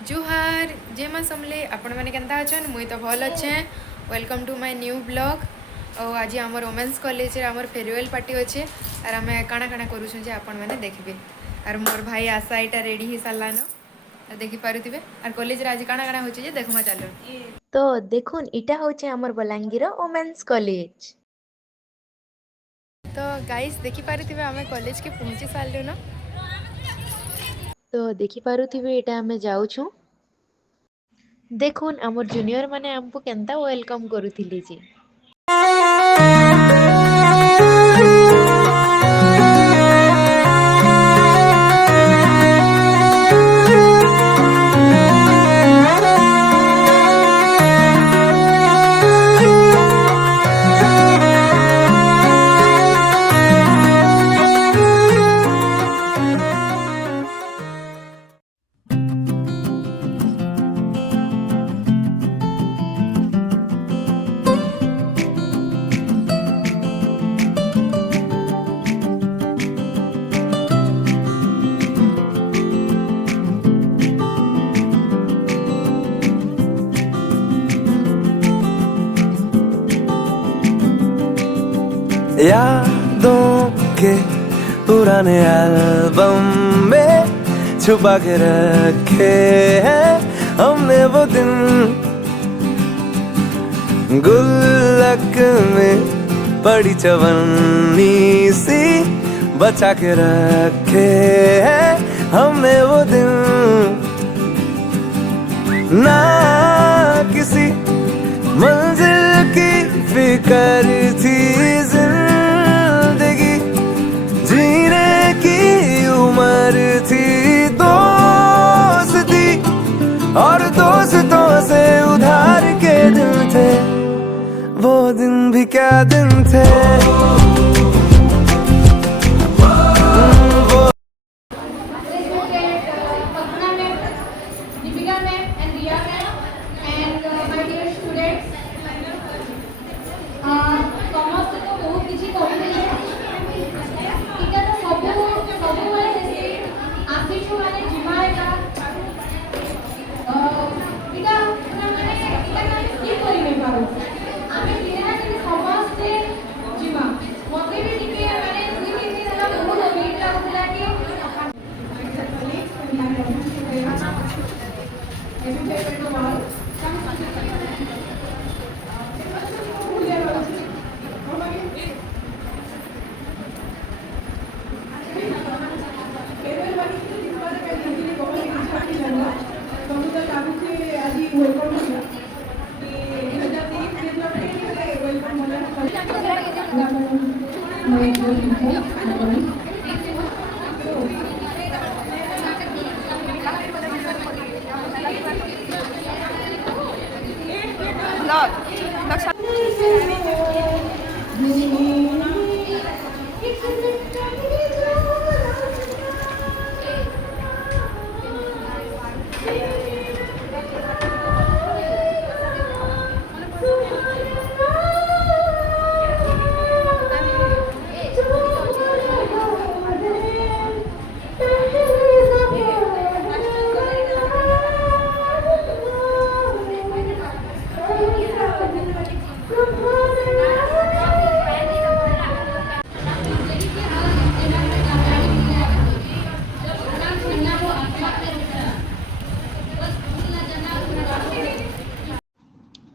जुहार जेमा समले आपण मैंने केंता अछन मुई तो भल अच्छे। Welcome to my new blog. और आज आमर वोमेन्स कॉलेज आमर फेयरवेल पार्टी अच्छे और आम काଣା काଣା करूँ जे आपण मैंने देखिए। और मोर भाई आशा यहाँ रेडी हो सारान देखी पारे। और कॉलेज आज काଣା काଣା हो देखमा चलो। तो देखुन इटा होचे हमर बलांगीर वोमेन्स कॉलेज। तो गाइस देखी पारे आम कॉलेज के पहुँची सारू न। तो देखि पारुथिबे एटा हमें जाउछु। देखुन हमर जूनियर माने हमको केंता वेलकम करुथिले जे। यादों के पुराने एल्बम में छुपा के रखे हैं हमने वो दिन, गुल्लक में पड़ी चवन्नी सी बचा के रखे हैं हमने वो दिन। ना किसी मंजिल की फिक्र थी, जिंदगी जीने की उम्र थी, दोस्ती और दोस्तों से उधार के दिन थे, वो दिन भी क्या दिन थे।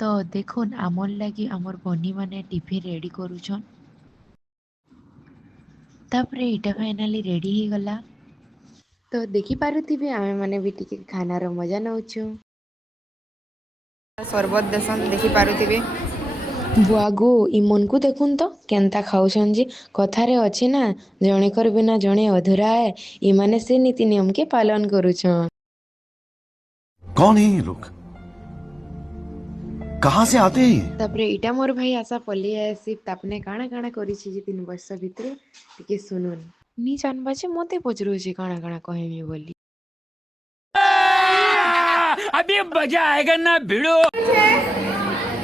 तो देखुन आमर लगी आमर बनी माने टिफिन रेडी करूछन। तापरे इटा फाइनली रेडी ही गला। तो देखि पारुथिबे आमे माने भी टिके खानार मजा नउछु। शरबत देसन देखी पारे। बुआगो इमन को देखुन तो केंता खाउछन जी। कथारे अछि ना जणेकर बिना जणे अधूरा है। इमाने से नीति नियम के पालन करूछन। कौन है ये लोग, कहाँ से आते हैं? तापरे इटा मोर भाई आशा पल्ली आसी तापने काଣା काଣା करिछि जे 3 वर्ष भितरे टिके सुनुन। नी जानबा जे मते पचरुछि काଣା काଣା कहेमी बोली। अभी मजा आएगा ना भिड़ो।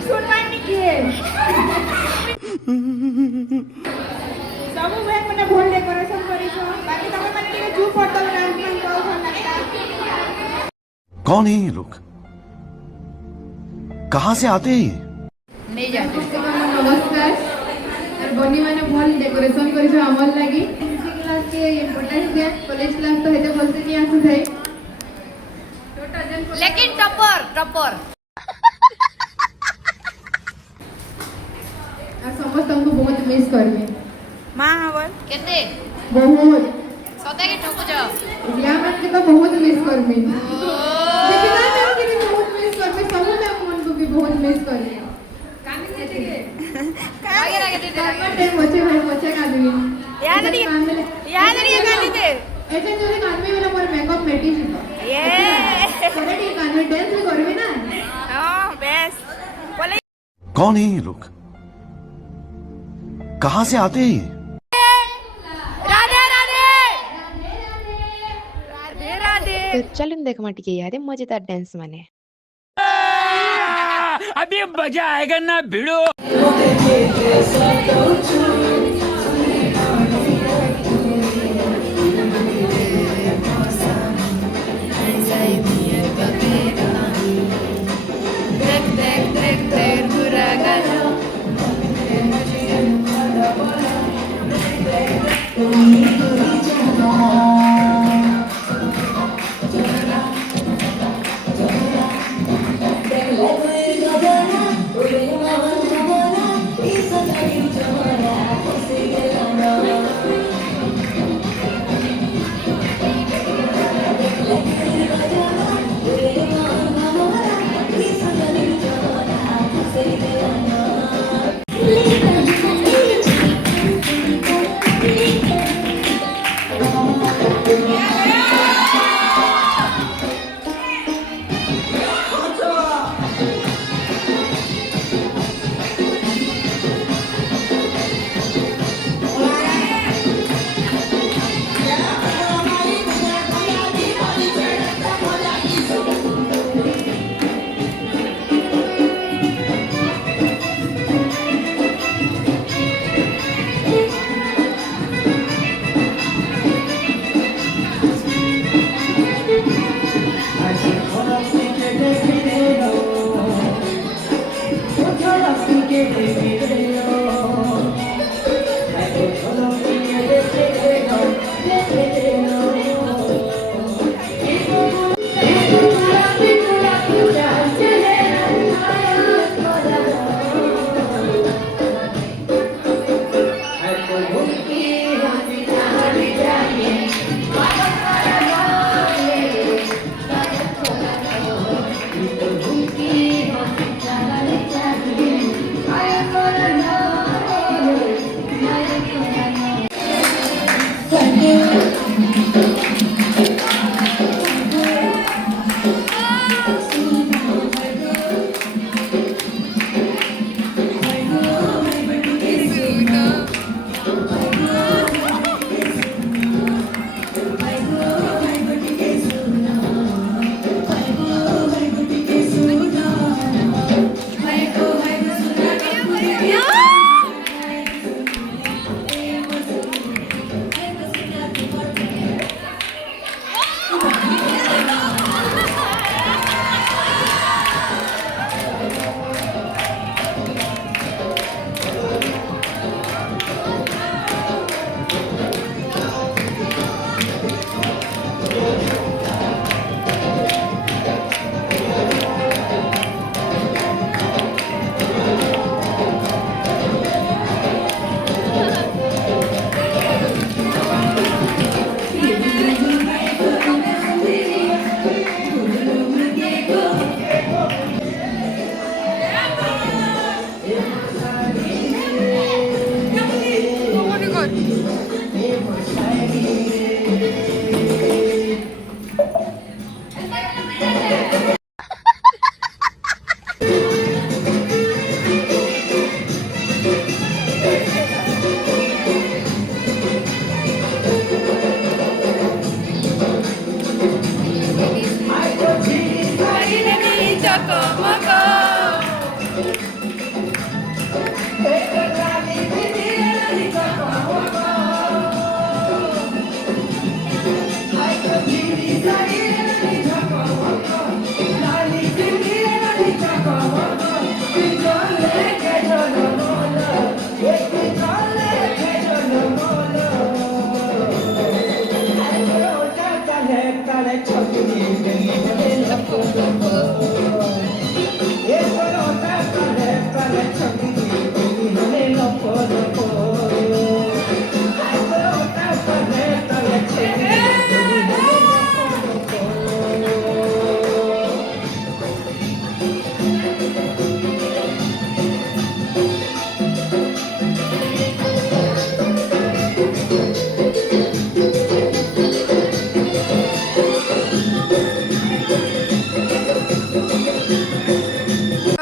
सुनवानी किए सब वे मने भोल डेकोरेशन करिसो बाकी तमे माने टिके चुप पड़तल डांस मान कहो कौन है ये लोग? कहां से आते हैं ये? नहीं जाते नमस्कार और बनी मैंने भल डेकोरेशन कर आमर लगी क्लास के इम्पोर्टेंस दिया कॉलेज क्लास तो हेते बोलते नहीं आसु थाई लेकिन टॉपर टॉपर और समस्त हमको बहुत मिस करबे मां हवन केते बहुत सते के ठोकु जा या मन के तो बहुत मिस करबे लेकिन ना टाइम के लिए बहुत मिस करबे सब में मन को भी बहुत मिस करबे कानी से के आगे आगे दे टाइम बचे भाई बचे का दिन याद नहीं कानी दे ऐसे जो कान में मेरा मोर मेकअप मेटी छितो ये करे ठीक कान में डांस भी करबे ना हां बेस्ट बोले कौन है ये लोग? कहां से आते हैं ये? राधे राधे राधे राधे તો ચાલો ને દેખવા ટીકે યાર મજેદાર ડાન્સ મને अभी मजा आएगा ना भिड़ो.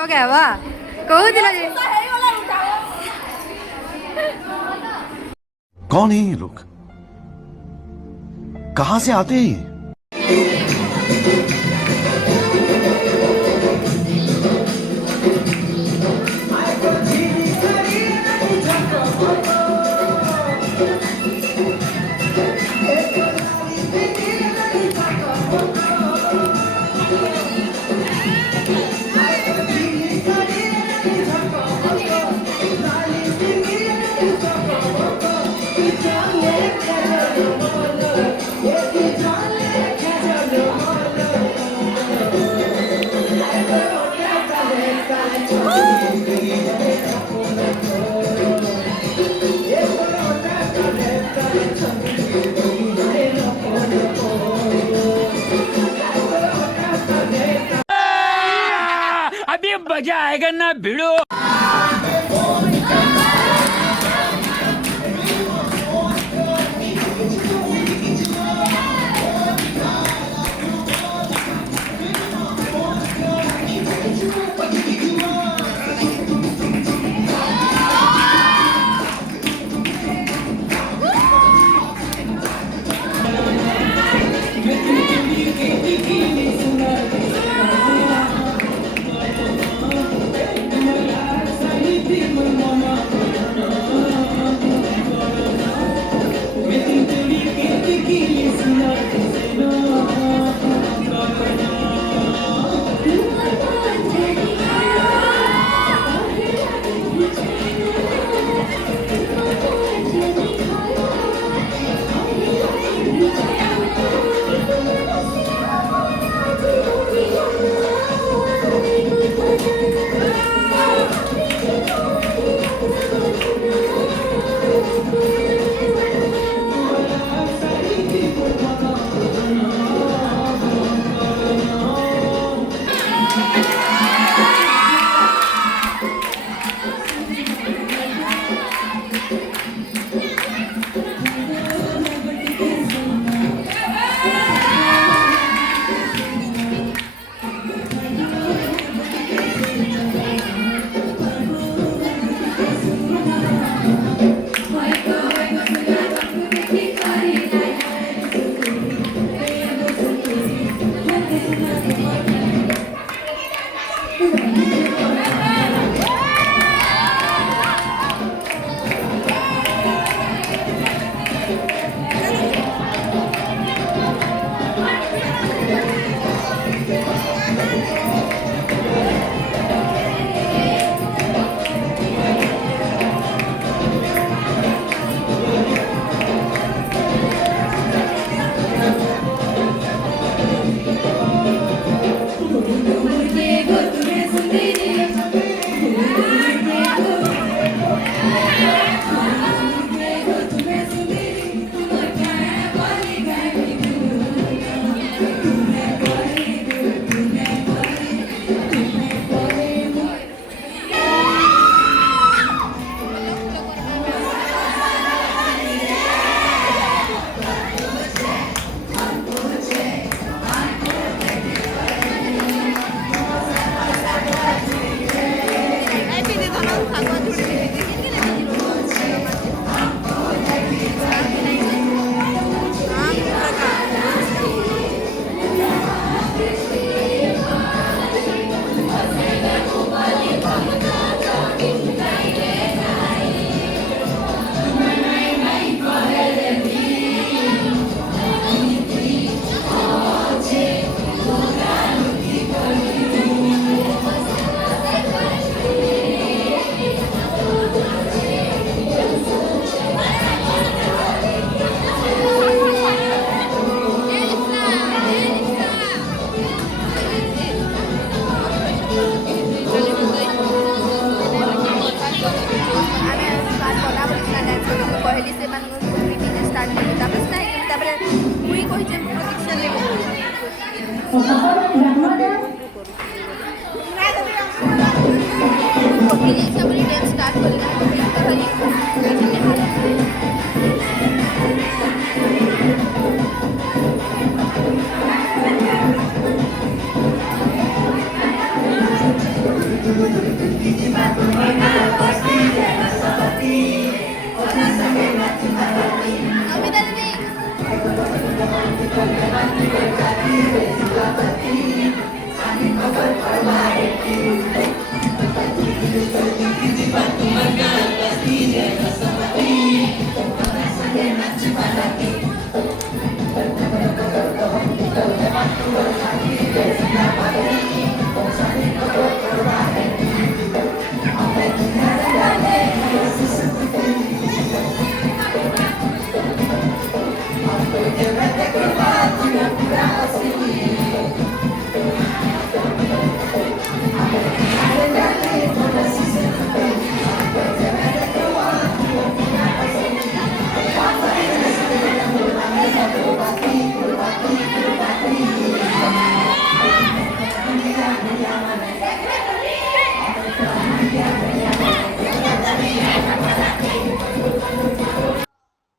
ଓକେ ବା କହୁଥିଲ ଯେ कौन है ये लोग? कहां से आते हैं ये? अभी मजा आएगा ना भिड़ो।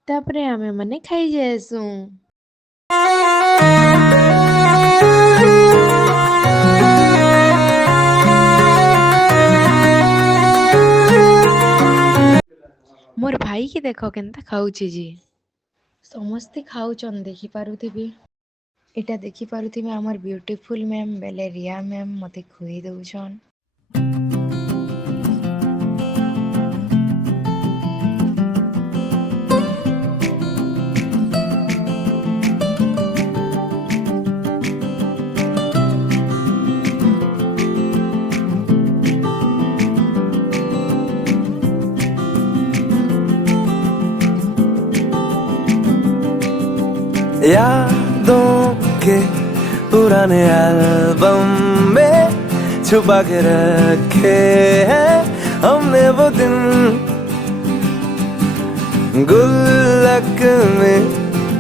ତାପରେ ଆମେମାନେ ଖାଇ ଯାଏସୁଁ। मोर भाई की देख केन्ता खाऊचे जे समस्ते खाऊचन देखिपारुथिबे। एटा देखिपारुथिबे हमर ब्यूटीफुल मैम बेले रिया मैम मते खुई दउछन। यादों के पुराने एल्बम में छुपा के रखे हैं हमने वो दिन, गुल्लक में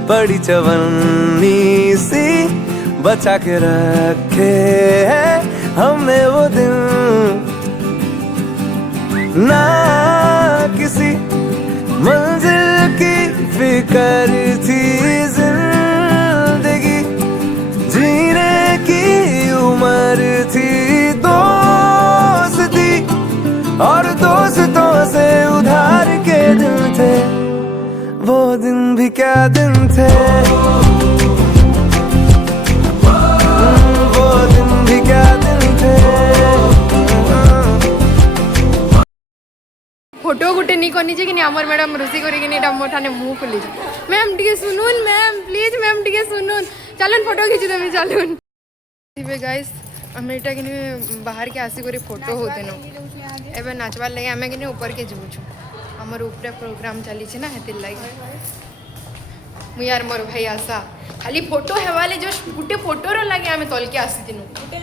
पड़ी चवन्नी सी बचा के रखे हैं हमने वो दिन। ना किसी मंजिल की फिक्र थी, जिंदगी जीने की उम्र थी, दोस्ती और दोस्तों से उधार के दिन थे, वो दिन भी क्या दिन थे, वो दिन भी क्या दिन थे। फोटो गुटे नहीं करनी चाहिए कि आमर मैडम रोषे कर मोठाने मुँह खोली मैम टे सुनुन मैम प्लीज मैम टे सुनुन चलन फोटो खींची देवी चलुन गाइस आम एटा कि बाहर के आसिक फोटो होते न एवं नाचवार लगे आम कि ऊपर के जीवुँ आमर उपरे प्रोग्राम चली ना हेतिर लगे मुई यार मोर भाई आशा खाली फोटो हेवाले जो गुटे फोटोर लगे आम तल के आसी दिनु गुटे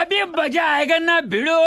अभी मजा आएगा ना भिड़ो।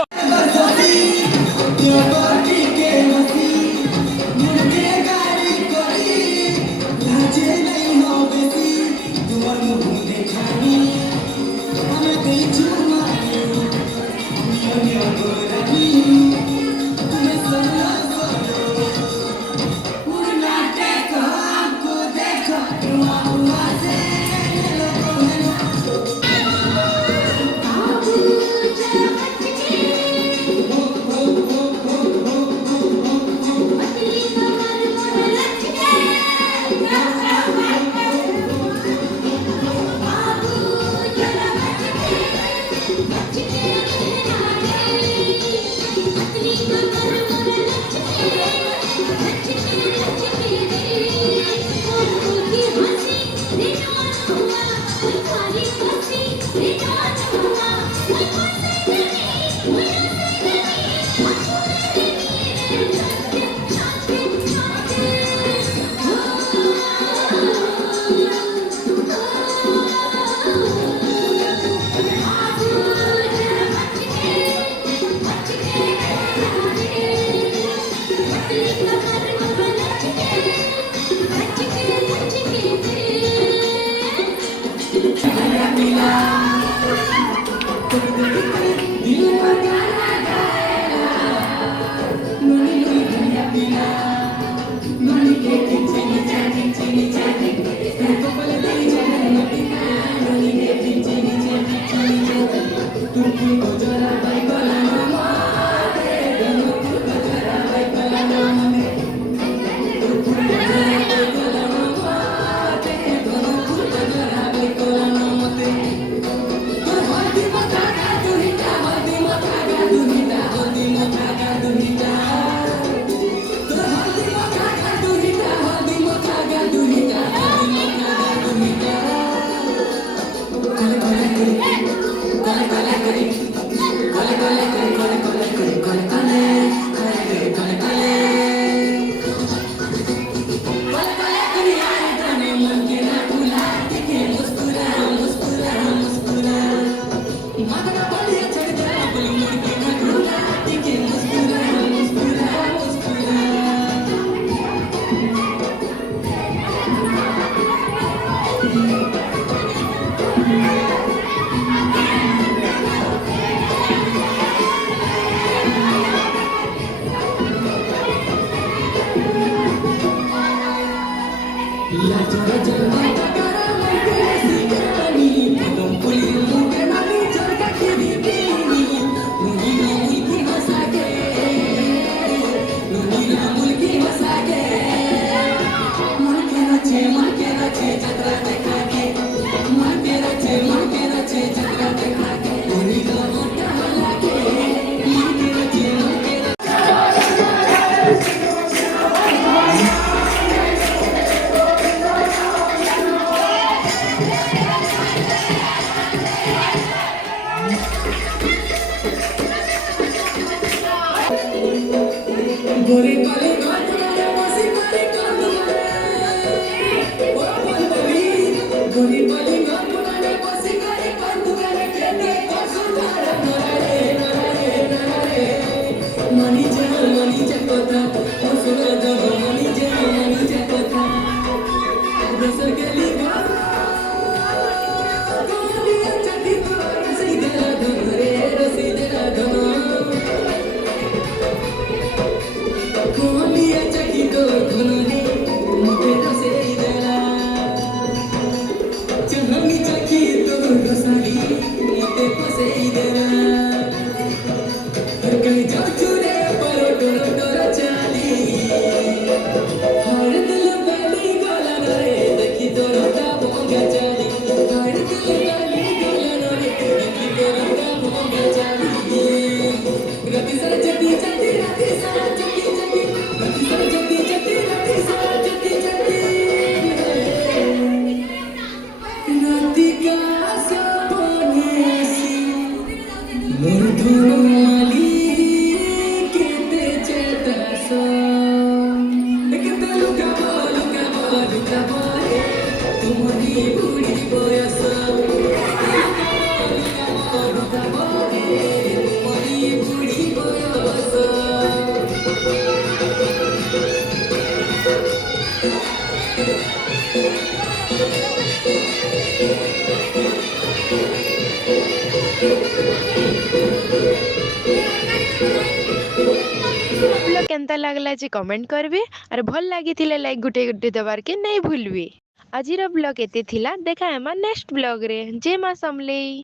ब्लॉग केनता लागला जे कमेंट करबे और भल लागिथिले लाइक गुटे गुटे दबार के नहीं भूलबे। आजिर ब्लॉग एते थिला, देखा हेमा नेक्स्ट ब्लॉग रे। जय मां समलेई।